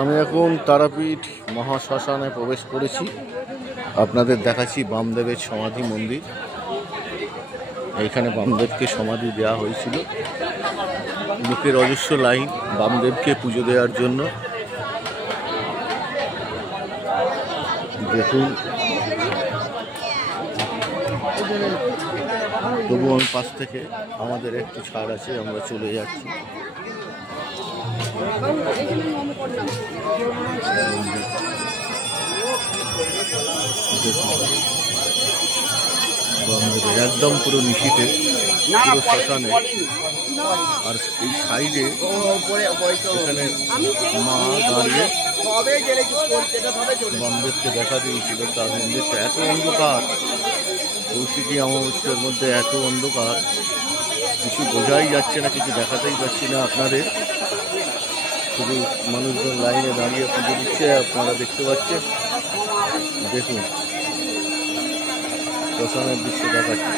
আমি এখন তারাপীঠ মহাশ্মশানে প্রবেশ করেছি। আপনাদের দেখাচ্ছি বামদেবের সমাধি মন্দির। এইখানে বামদেবকে সমাধি দেওয়া হয়েছিল। লোকের অজস্র লাইন বামদেবকে পুজো দেওয়ার জন্য। দেখুন, তবু আমি পাশ থেকে আমাদের একটু ছাড় আছে, আমরা চলে যাচ্ছি। একদম পুরো নিশীথে, পুরো শ্মশানে। আর এই সাইডে এখানে মা দাঁড়িয়ে বামদেবকে দেখা দিয়েছিল। তার মন্দিরটা এত অন্ধকার, কৌশিকী অমাবস্যার মধ্যে এত অন্ধকার, কিছু বোঝাই যাচ্ছে না, কিছু দেখাতেই পাচ্ছি না আপনাদের। শুধু মানুষজন লাইনে দাঁড়িয়ে পুজো দিচ্ছে, আপনারা দেখতে পাচ্ছেন। দেখুন শ্মশানের দৃশ্য দেখাচ্ছি।